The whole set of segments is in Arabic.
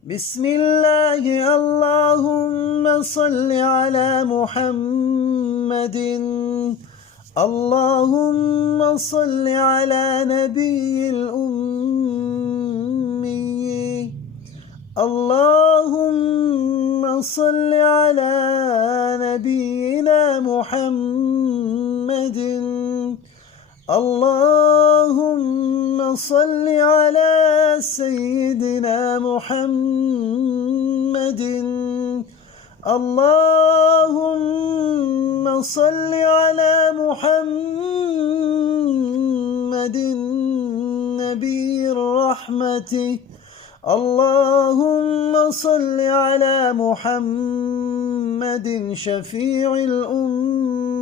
بسم الله. اللهم صل على محمد. اللهم صل على نبي الأمي. اللهم صل على نبينا محمد. اللهم صل على سيدنا محمد. اللهم صل على محمد نبي الرحمة. اللهم صل على محمد شفيع الأمة.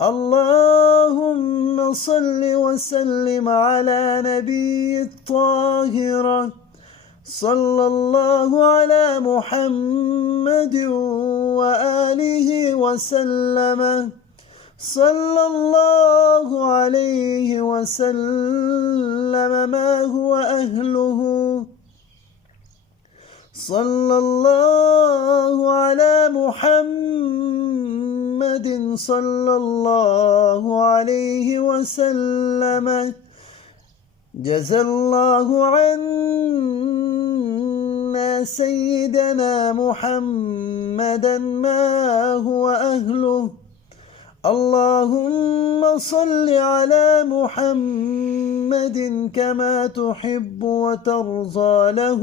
اللهم صل وسلم على نبي الطاهرة. صلى الله على محمد وآله وسلم. صلى الله عليه وسلم ما هو أهله. صلى الله على محمد صلى الله عليه وسلم. جزى الله عنا سيدنا محمدا ما هو أهله. اللهم صل على محمد كما تحب وترضى له.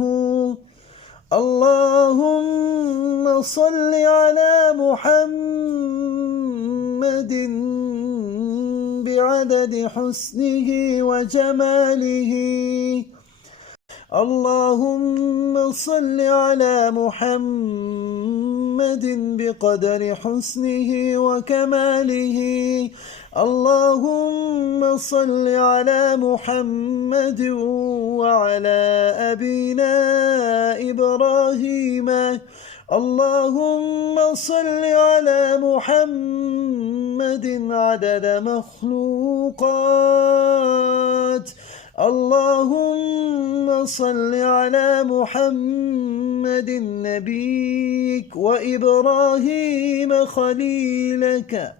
اللهم صل على محمد بعدد حسنه وجماله. اللهم صل على محمد بقدر حسنه وكماله. اللهم صل على محمد وعلى أبينا إبراهيم. اللهم صل على محمد عدد مخلوقات. اللهم صل على محمد نبيك وإبراهيم خليلك.